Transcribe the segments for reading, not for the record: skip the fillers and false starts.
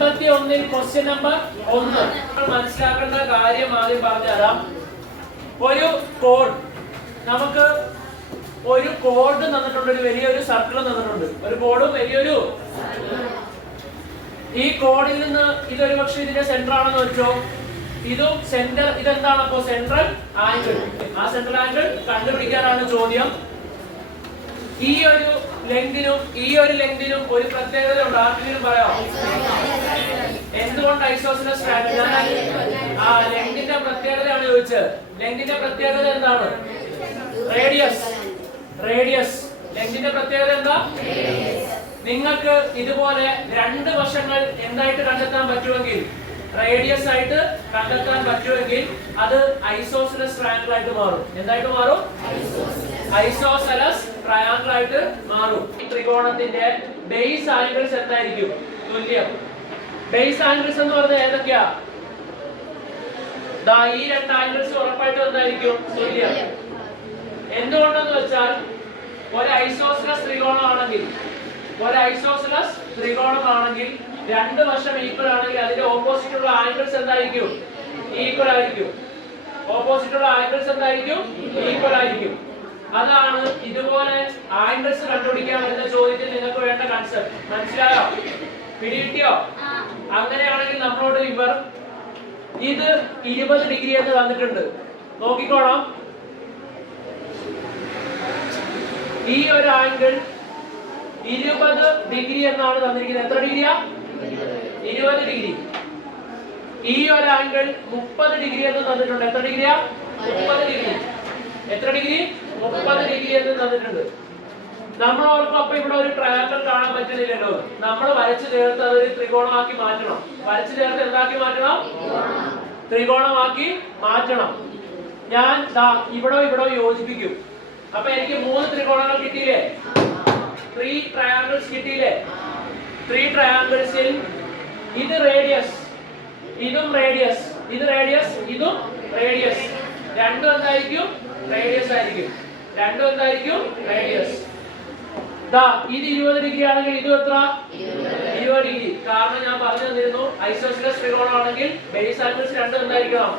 51 question number 1 മനസ്സിലാക്കേണ്ട കാര്യം ആദ്യം പറഞ്ഞുതരാം. ഒരു കോഡ്, നമുക്ക് ഒരു കോഡ് തന്നിട്ടുണ്ട്, ഒരു വലിയൊരു സർക്കിൾ തന്നിട്ടുണ്ട്, ഒരു കോഡും വലിയൊരു. ഈ കോഡിൽ നിന്ന് ഇതൊരു പക്ഷേ ഇതിന്റെ സെന്റർ ആണെന്ന് വെച്ചോ, ഇതും സെന്റർ. ഇതെന്താണ് അപ്പോ? Central angle. ആ സെൻട്രൽ ആംഗിൾ കണ്ടുപിടിക്കാനാണ് ചോദ്യം. ഈ ഒരു ലെങ്തിനും ഒരു പ്രത്യേകത ഉണ്ട്. ആർക്കെങ്കിലും പറയാം എന്തുകൊണ്ട് ഐസോസിലസ് ട്രയാങ്കിൾ? ആ ലെങ്തിന്റെ പ്രത്യേകതയാണ് ചോദിച്ചത്. ലെങ്തിന്റെ പ്രത്യേകത എന്താണ്? റേഡിയസ്. ലെങ്തിന്റെ പ്രത്യേകത എന്താ? നിങ്ങൾക്ക് ഇതുപോലെ രണ്ട് വശങ്ങൾ എന്തായിട്ട് കണ്ടെത്താൻ പറ്റുമെങ്കിൽ, റേഡിയസ് ആയിട്ട് കണ്ടെത്താൻ പറ്റുമെങ്കിൽ അത് ഐസോസിലസ് ട്രയാങ്കിൾ ആയിട്ട് മാറും. എന്തായിട്ട് മാറും? ഐസോസെലസ് ട്രയാങ്കിൾ ആയിട്ട് മാറും. ഈ ത്രികോണത്തിന്റെ ബേസ് ആംഗിൾസ് എന്തായിരിക്കും? തുല്യം. ബേസ് ആംഗിൾസ് എന്ന് പറഞ്ഞാൽ ഏതൊക്കെയാ? ഈ രണ്ട് ആംഗിൾസ് ഉറപ്പായിട്ടും എന്തായിരിക്കും? തുല്യം. എന്തുകൊണ്ടെന്ന് വെച്ചാൽ ഒരു ഐസോസെലസ് ത്രികോണമാണെങ്കിൽ രണ്ട് വശം ഈക്വൽ ആണെങ്കിൽ അതിന്റെ ഓപ്പോസിറ്റ് ഉള്ള ആംഗിൾസ് എന്തായിരിക്കും? ഈക്വൽ ആയിരിക്കും. ഈക്വൽ ആയിരിക്കും. അതാണ് ഇതുപോലെ ആംഗിൾസ് കണ്ടുപിടിക്കാൻ വരുന്ന ചോദ്യത്തിൽ നിങ്ങൾക്ക് വേണ്ട കൺസെപ്റ്റ്. മനസ്സിലായോ? പിടികിട്ടിയോ? അങ്ങനെയാണെങ്കിൽ നമ്മളോട് ഇവർ ഇത് 20 ഡിഗ്രി എന്ന് തന്നിട്ടുണ്ട്. നോക്കിക്കോളാം. ഈ ഒരു ആംഗിൾ 20 ഡിഗ്രി എന്നാണ് തന്നിരിക്കുന്നത്. എത്ര ഡിഗ്രിയാ? 20 ഡിഗ്രി. ഈ ഒരു ആംഗിൾ 30 ഡിഗ്രി എന്ന് തന്നിട്ടുണ്ട്. എത്ര ഡിഗ്രിയാ? 30 ഡിഗ്രി. എത്ര ഡിഗ്രി? 30 ഡിഗ്രി എന്ന് തന്നിട്ടുണ്ട്. നമ്മൾ ഓർക്കും അപ്പൊ ഇവിടെ ഒരു ട്രയാങ്കിൾ കാണാൻ പറ്റുന്നില്ലല്ലോ. നമ്മൾ വരച്ചു ചേർത്ത് അതൊരു ത്രികോണമാക്കി മാറ്റണം. ത്രികോണമാക്കി മാറ്റണം. ഞാൻ ഇവിടെ യോജിപ്പിക്കും. അപ്പൊ എനിക്ക് 3 ത്രികോണങ്ങൾ കിട്ടിയില്ലേ? 3 ട്രയാങ്കിൾസ് കിട്ടിയില്ലേ? 3 ട്രയാങ്കിൾസിൽ ഇത് റേഡിയസ്, ഇതും റേഡിയസ്, ഇത് റേഡിയസ്, ഇതും റേഡിയസ്. രണ്ടും എന്തായിരിക്കും? റേഡിയസ് ആയിരിക്കും. ഇത് 20 ഡിഗ്രി ആണെങ്കിൽ ഇതും എത്ര? 20 ഡിഗ്രി. കാരണം ഞാൻ പറഞ്ഞു തന്നിരുന്നു ഐസോസെലസ് ത്രികോണം ആണെങ്കിൽ ബേസ് ആംഗിൾസ് രണ്ടും എന്തായിരിക്കണം?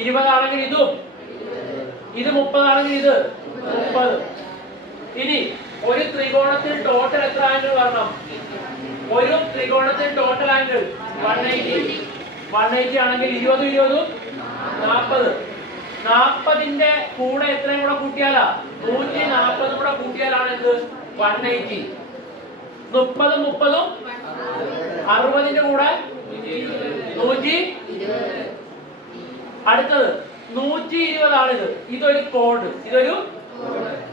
20 ആണെങ്കിൽ ഇതും, ഇത് 30 ആണെങ്കിൽ ഇത് 30. ഇനി ഒരു ത്രികോണത്തിൽ ടോട്ടൽ എത്ര ആംഗിൾ വരണം? ഒരു ത്രികോണത്തിൽ ടോട്ടൽ ആംഗിൾ 180 ആണെങ്കിൽ 20 20 40. 40ന്റെ കൂടെ എത്രയും കൂടെ കൂട്ടിയാലാ? 140 കൂടെ കൂട്ടിയാലാണ് എന്ത്? 180. 30 30 60ന്റെ കൂടെ 120. അടുത്തത് 120 ആണിത്. ഇതൊരു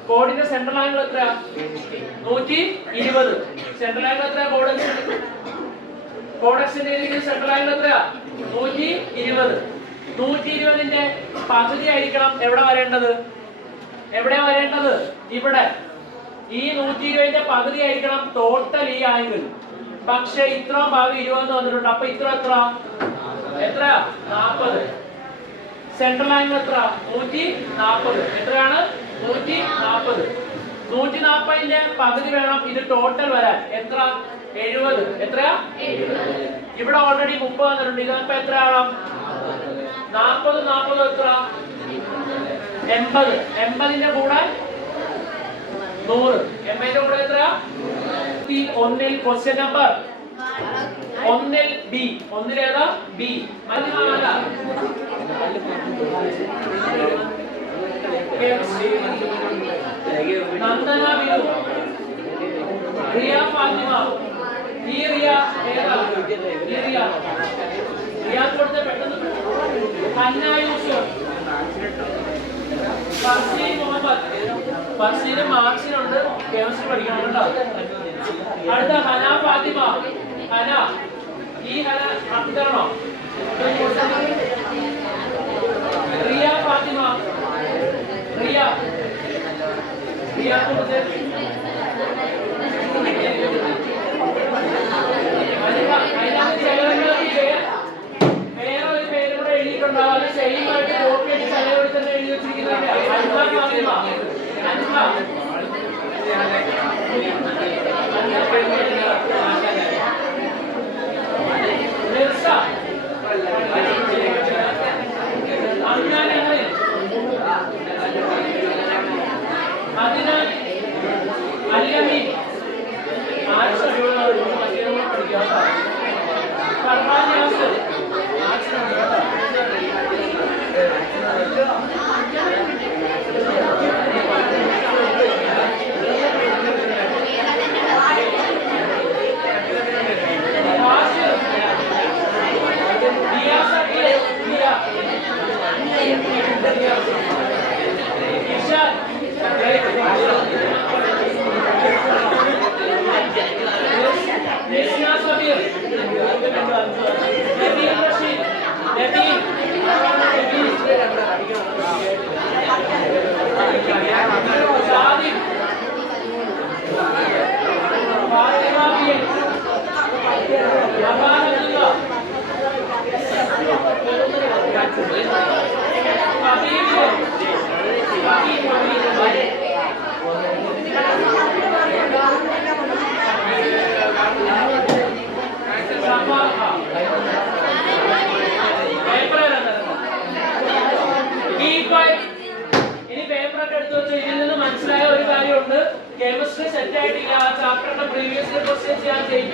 കോഡിന്റെ സെൻട്രൽ ആംഗിൾ എത്രയാ? 120. സെൻട്രൽ ആംഗിൾ എത്രയാ? കോഡെക്സിന്റെ സെൻട്രൽ ആംഗിൾ എത്രയാ? 120. 120ന്റെ പകുതി ആയിരിക്കണം എവിടെ വരേണ്ടത്? ഇവിടെ. ഈ 120ന്റെ പകുതി ആയിരിക്കണം ടോട്ടൽ ഈ ആംഗിൾ. പക്ഷെ ഇത്രയും ഭാഗം 20 എന്ന് വന്നിട്ടുണ്ട്. അപ്പൊ ഇത്ര എത്രയാ? 40. സെൻട്രൽ ആംഗിൾ എത്ര? 140. എത്രയാണ്? 140. 140ന്റെ പകുതി വേണം ഇത് ടോട്ടൽ വരാൻ. എത്ര? 70. എത്രയാ? 70. ഇവിടെ ഓൾറെഡി 30 വന്നിട്ടുണ്ട്. ഇതിപ്പോ എത്ര ആവണം? 40 എത്ര? 80. 80ന്റെ കൂടെ 100. 80ന്റെ കൂടെ എത്രയാ? 1ൽ ക്വസ്റ്റ്യൻ നമ്പർ 1ൽ ബി. 1ൽ ഏതാ? ബി. നന്ദന ബിനു, റിയ ഫാത്തിമ. ഈ റിയ ഏതാ? റിയ കൊടുത്ത പെട്ടെന്ന്. ഹന്ന യൂസുഫ്, ഫർസീൻ മുഹമ്മദ്. ഫർസീന് മാർക്സിനുണ്ട്, കെമിസ്ട്രി പഠിക്കണം കേട്ടോ. അടുത്ത ഹന ഫാത്തിമ. ഹന, ഈ ഹന തരണോ? റിയ ഫാത്തിമ. റിയ കൊടുത്ത്. വേറൊരു പേര് കൂടെ എഴുതിയിട്ടുണ്ടാവും. അത് സെയിം ആയിട്ട് കോപ്പി അടിച്ച് അതേപോലെ തന്നെ എഴുതി വെച്ചിരിക്കുന്നുണ്ട്.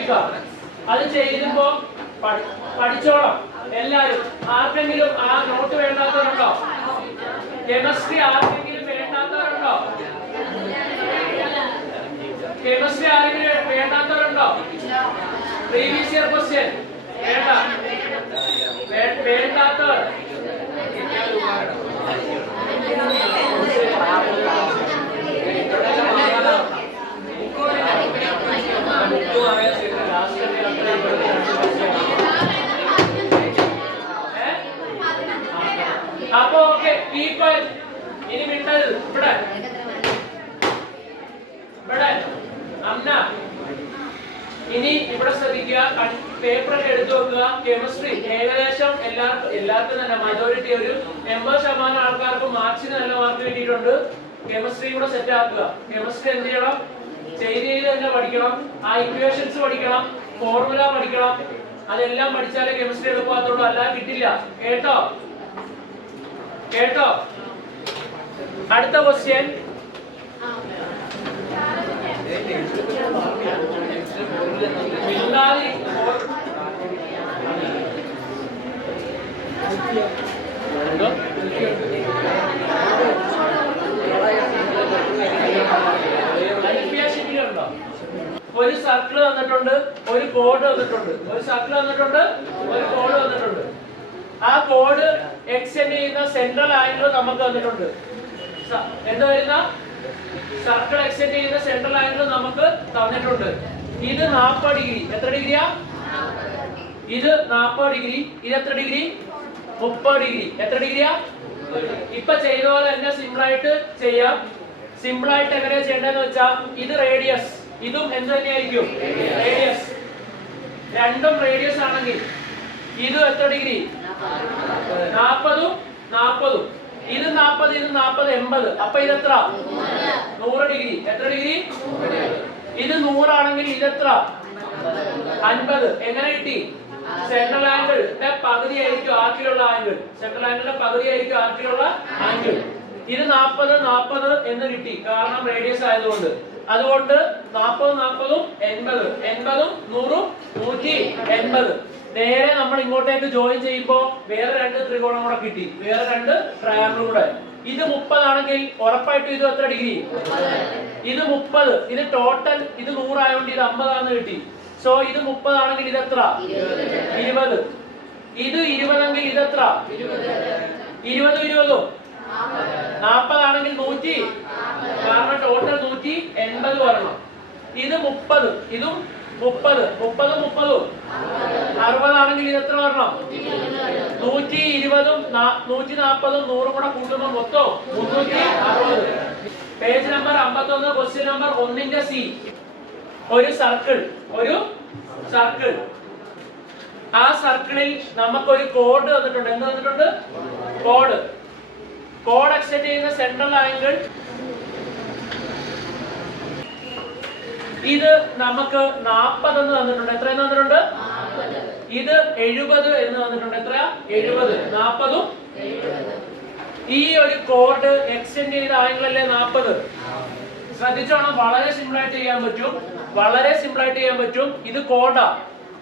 പഠിപ്പിക്കാം. അത് ചെയ്യുമ്പോ പഠിച്ചോളാം എല്ലാരും. ആർക്കെങ്കിലും ആ നോട്ട് വേണ്ടാത്തവരുണ്ടോ? കെമിസ്ട്രി ആർക്കെങ്കിലും വേണ്ടാത്തവരുണ്ടോ? കെമിസ്ട്രി ആരെങ്കിലും വേണ്ടാത്തവരുണ്ടോ? പ്രീവിയസ് ഇയർ ക്വസ്റ്റ്യൻ വേണ്ട, വേണ്ടാത്തവർ അപ്പൊ ഓക്കെ. ഇനി വിട്ടത് ഇവിടെ അന്ന. ഇനി ഇവിടെ ശ്രദ്ധിക്കുക, പേപ്പറൊക്കെ എടുത്തു വെക്കുക. കെമിസ്ട്രി ഏകദേശം എല്ലാവർക്കും തന്നെ മജോറിറ്റി ഒരു 80% ആൾക്കാർക്ക് മാർക്സിന് നല്ല മാർക്ക് കിട്ടിയിട്ടുണ്ട്. കെമിസ്ട്രി കൂടെ സെറ്റ് ആക്കുക. കെമിസ്ട്രി എന്ത് ചെയ്യണം? ചെയ്ത് തന്നെ പഠിക്കണം. ആ ഇക്വേഷൻസ് പഠിക്കണം, ഫോർമുല പഠിക്കണം. അതെല്ലാം പഠിച്ചാലേ കെമിസ്ട്രി എളുപ്പമാകത്തുള്ളൂ, അല്ലാതെ കിട്ടില്ല. കേട്ടോ? കേട്ടോ? അടുത്ത ക്വസ്റ്റ്യൻ. ഒരു സർക്കിൾ വന്നിട്ടുണ്ട്, ഒരു കോഡ് വന്നിട്ടുണ്ട്. ഒരു സർക്കിൾ വന്നിട്ടുണ്ട്, ഒരു കോഡ് വന്നിട്ടുണ്ട്. ആ കോഡ് എക്സ്റ്റെൻഡ് ചെയ്യുന്ന സെൻട്രൽ ആംഗിൾ നമുക്ക് വന്നിട്ടുണ്ട്. എന്താ വരുന്ന സർക്കിൾ എക്സ്റ്റെൻഡ് ചെയ്യുന്ന സെൻട്രൽ ആംഗിൾ നമുക്ക് തന്നിട്ടുണ്ട്. ഇത് 40 ഡിഗ്രി. എത്ര ഡിഗ്രിയാ? ഇത് 40 ഡിഗ്രി. ഇത് എത്ര ഡിഗ്രി? 30 ഡിഗ്രി. എത്ര ഡിഗ്രിയാ? ഇപ്പൊ ചെയ്ത പോലെ തന്നെ സിമ്പിൾ ആയിട്ട് ചെയ്യാം. സിമ്പിൾ ആയിട്ട് എങ്ങനെയാ ചെയ്യേണ്ടതെന്ന് വെച്ചാൽ, ഇത് റേഡിയസ്, ഇതും എന്ത് തന്നെയായിരിക്കും? റേഡിയസ്. രണ്ടും റേഡിയസ് ആണെങ്കിൽ ഇത് എത്ര ഡിഗ്രി? 40 40. ഇത് 40, ഇത് 40, 80. അപ്പൊ ഇത് എത്ര? 100 ഡിഗ്രി. എത്ര ഡിഗ്രി? ഇത് 100 ആണെങ്കിൽ ഇത് എത്ര? 50. എങ്ങനെ കിട്ടി? സെൻട്രൽ ആംഗിളിന്റെ പകുതി ആയിരിക്കും ആർക്കിലുള്ള ആംഗിൾ. സെൻട്രൽ ആംഗിളിന്റെ പകുതി ആയിരിക്കും ആർക്കിലുള്ള ആംഗിൾ. ഇത് 40 40 എന്ന് കിട്ടി, കാരണം റേഡിയസ് ആയതുകൊണ്ട്. അതുകൊണ്ട് 40 40 80, 80 100 180. നേരെ നമ്മൾ ഇങ്ങോട്ടേക്ക് ജോയിൻ ചെയ്യുമ്പോ വേറെ 2 ത്രികോണം കൂടെ കിട്ടി, വേറെ 2 ട്രയാങ്കിൾ കൂടെ. ഇത് 30 ആണെങ്കിൽ ഉറപ്പായിട്ടും ഇത് എത്ര ഡിഗ്രി? ഇത് 30. ഇത് ടോട്ടൽ ഇത് 100 ആയതുകൊണ്ട് ഇത് 50 ആണെന്ന് കിട്ടി. സോ ഇത് 30 ആണെങ്കിൽ ഇത് എത്ര? 20. ഇത് 20 എങ്കിൽ ഇത് എത്ര? 20 20. 40 ആണെങ്കിൽ 100, കാരണം ടോട്ടൽ 180 വരണം. ഇത് 30, ഇതും 30 30 30. 60 ആണെങ്കിൽ ഇത് എത്ര വരണം? 120ഉം 140ഉം 100ഉം കൂടെ കൂട്ടുമ്പോൾ മൊത്തം 360. പേജ് നമ്പർ 51, ക്വസ്റ്റ്യൻ നമ്പർ 1ന്റെ സി. ഒരു സർക്കിൾ, ഒരു സർക്കിൾ. ആ സർക്കിളിൽ നമുക്കൊരു കോഡ് തന്നിട്ടുണ്ട്. എന്ത് തന്നിട്ടുണ്ട്? കോഡ്. കോഡ് എക്സ്റ്റെൻഡ് ചെയ്യുന്ന സെൻട്രൽ ആംഗിൾ ഇത് നമുക്ക് 40 എന്ന് തന്നിട്ടുണ്ട്. എത്ര എന്ന് തന്നിട്ടുണ്ട്? ഇത് 70 എന്ന് തന്നിട്ടുണ്ട്. എത്ര? 70. 40ഉം 70. ഈ ഒരു കോഡ് എക്സ്റ്റെൻഡ് ചെയ്ത ആംഗിൾ അല്ലേ 40. ശ്രദ്ധിച്ചോണം, വളരെ സിമ്പിൾ ആയിട്ട് ചെയ്യാൻ പറ്റും. വളരെ സിമ്പിൾ ആയിട്ട് ചെയ്യാൻ പറ്റും. ഇത് കോഡാ.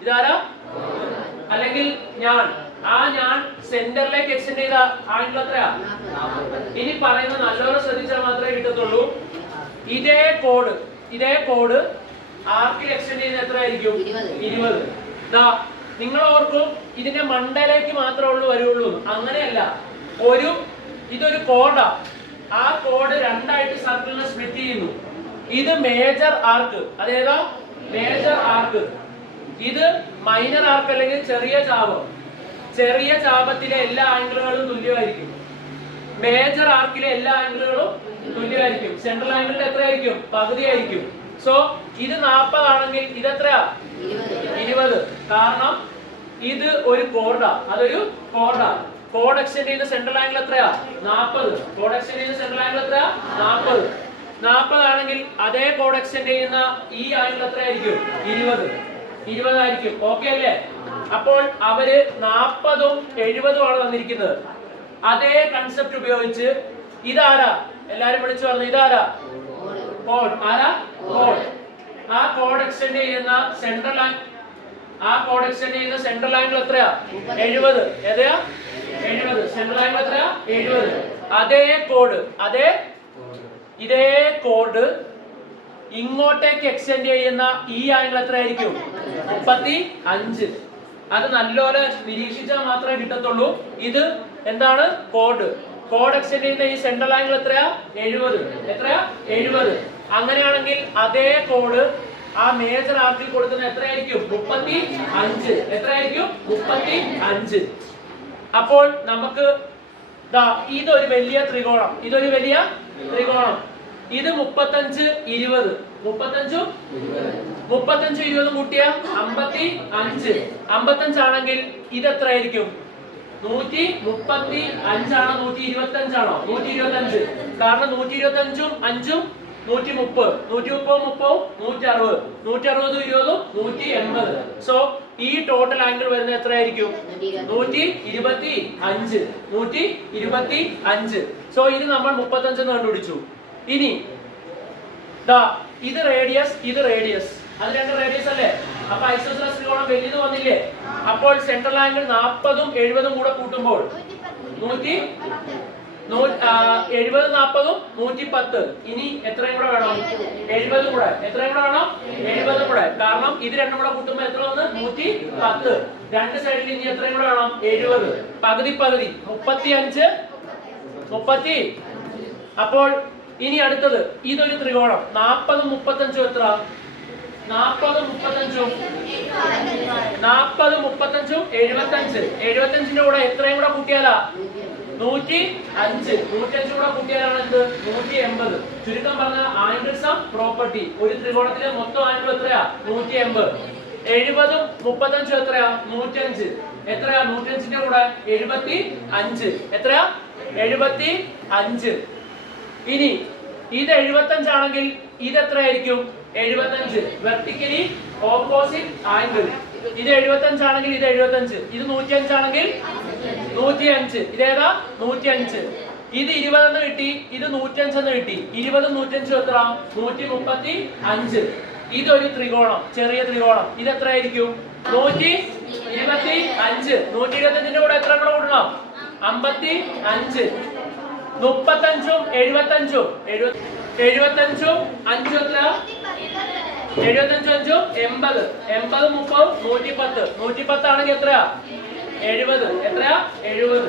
ഇതാരാ? അല്ലെങ്കിൽ ഞാൻ. ഞാൻ സെന്ററിലേക്ക് എക്സ്റ്റെൻഡ് ചെയ്ത ആംഗിൾ എത്രയാ? ഇനി പറയുന്നത് നല്ലോണം ശ്രദ്ധിച്ചാൽ മാത്രമേ കിട്ടത്തുള്ളൂ. ഇതേ കോഡ് ആർക്കിൽ എക്സ്റ്റെൻഡ് ചെയ്യുന്ന എത്ര ആയിരിക്കും? 20. നിങ്ങൾ ഓർക്കും ഇതിന്റെ മണ്ടയിലേക്ക് മാത്രമേ വരുള്ളൂ. അങ്ങനെയല്ല. ഇതൊരു കോഡാ. ആ കോഡ് രണ്ടായിട്ട് സർക്കിളിനെ സ്പ്ലിറ്റ് ചെയ്യുന്നു. ഇത് മേജർ ആർക്ക്. അതേതാ? Major arc. ഇത് മൈനർ ആർക്ക് അല്ലെങ്കിൽ ചെറിയ ചാപം. ചെറിയ ചാപത്തിലെ എല്ലാ ആംഗിളുകളും തുല്യമായിരിക്കും. മേജർ ആർക്കിലെ എല്ലാ ആംഗിളുകളും തുല്യമായിരിക്കും. സെൻട്രൽ ആംഗിളിന്റെ എത്രയായിരിക്കും? പകുതിയായിരിക്കും. സോ ഇത് 40 ആണെങ്കിൽ ഇത് എത്രയാ? 20. കാരണം ഇത് ഒരു കോഡാ. അതൊരു കോഡാ. കോഡ് എക്സ്റ്റെൻഡ് ചെയ്യുന്ന സെൻട്രൽ ആംഗിൾ എത്രയാ? 40. കോഡ് എക്സ്റ്റെൻഡ് ചെയ്യുന്ന സെൻട്രൽ ആംഗിൾ എത്രയാ? 40. 40 ആണെങ്കിൽ അതേ കോഡ് എക്സ്റ്റെൻഡ് ചെയ്യുന്ന ഈ ആംഗിൾ എത്രയായിരിക്കും? 20. 20 ആയിരിക്കും. ഓക്കെ അല്ലേ? അപ്പോൾ അവര് 40ഉം 70ഉം ആണ് തന്നിരിക്കുന്നത്. അതേ കൺസെപ്റ്റ് ഉപയോഗിച്ച് ഇതാരാ? എല്ലാരും വിളിച്ചു പറഞ്ഞു. ഇതാരാ? കോഡ്. ആരാ? കോഡ്. ആ കോഡ് എക്സ്റ്റെൻഡ് ചെയ്യുന്ന സെൻട്രൽ ആംഗിൾ എത്രയാ? 70. ഏതാ? 70. സെൻട്രൽ ആംഗിൾ എത്രയാ? 70. ഇതേ കോഡ് ഇങ്ങോട്ടേക്ക് എക്സ്റ്റെൻഡ് ചെയ്യുന്ന ഈ ആംഗിൾ എത്രയായിരിക്കും? 35. അത് നല്ലപോലെ നിരീക്ഷിച്ചാൽ മാത്രമേ കിട്ടത്തുള്ളൂ. ഇത് എന്താണ്? കോഡ് എക്സ്റ്റെൻഡ് ചെയ്യുന്ന ഈ സെൻട്രൽ ആംഗിൾ എത്രയാ? 70. എത്രയാ? 70. അങ്ങനെയാണെങ്കിൽ അതേ കോഡ് ആ മേജർ ആർക്കിൽ കൊടുക്കുന്ന എത്രയായിരിക്കും? 35. എത്രയായിരിക്കും? 35. അപ്പോൾ നമുക്ക് ഇതൊരു വലിയ ത്രികോണം. ഇത് 35 20. 35 20 കൂട്ടിയ 55. 55 ആണെങ്കിൽ ഇത് എത്രയായിരിക്കും? 135 ആണോ 125 ആണോ? 125. കാരണം 125ഉം 5ഉം 130. 130 160. 160 20 180. സോ ഈ ടോട്ടൽ ആംഗിൾ വരുന്നത് എത്രയായിരിക്കും? 125. സോ ഇത് നമ്മൾ 35 എന്ന് കണ്ടുപിടിച്ചു. ഇനി ഇത് റേഡിയസ്. അത് രണ്ട് റേഡിയസ് അല്ലേ? അപ്പൊ ഐസോസെലസ് ത്രികോണം വലുത് വന്നില്ലേ? അപ്പോൾ സെൻട്രൽ ആംഗിൾ 40ഉം 70ഉം കൂടെ കൂട്ടുമ്പോൾ 70 40ഉം 110. ഇനി എത്രയും കൂടെ വേണം? 70 കൂടെ. എത്രയും കൂടെ വേണം? 70 കൂടെ. കാരണം ഇത് രണ്ടും കൂടെ കൂട്ടുമ്പോൾ എത്ര വന്ന്? 110. രണ്ട് സൈഡിൽ ഇനി എത്രയും കൂടെ വേണം? 70. പകുതി 35. അപ്പോൾ ഇനി അടുത്തത് ഇതൊരു ത്രികോണം. 40 35 എത്ര? 40 35 75. 75ന്റെ കൂടെ എത്രയും കൂടെ കൂട്ടിയാലാ? 105. 105 കൂടെ കൂട്ടിയാലാണ് എന്ത്? 180. ചുരുക്കം പറഞ്ഞ ആംഗിൾസ് ഓഫ് പ്രോപ്പർട്ടി. ഒരു ത്രികോണത്തിലെ മൊത്തം ആംഗിൾ എത്രയാ? 180. 70ഉം 35 എത്രയാ? 105. എത്രയാ? 105ന്റെ കൂടെ 75. എത്രയാ? 75. ഇനി ഇത് 75 ആണെങ്കിൽ ഇത് എത്രയായിരിക്കും? 75. Vertically opposite angle. ഇത് 75 ആണെങ്കിൽ ഇത് 75. ഇത് 105 ആണെങ്കിൽ 105. ഇതേതാ? 105. ഇത് 20 എന്ന് കിട്ടി. ഇത് 105 എന്ന് കിട്ടി. 20ഉം 105 എത്ര? 135. ഇതൊരു ത്രികോണം, ചെറിയ ത്രികോണം. ഇത് എത്രയായിരിക്കും? 125. 125ന്റെ കൂടെ എത്ര കൂടെ കൂട്ടണം? 55. 35ഉം 75ഉം 75ഉം 5ഉം എത്ര? 75 5ഉം 80. 80 30 110. 110 ആണെങ്കിൽ എത്രയാ? 70. എത്രയാ? 70.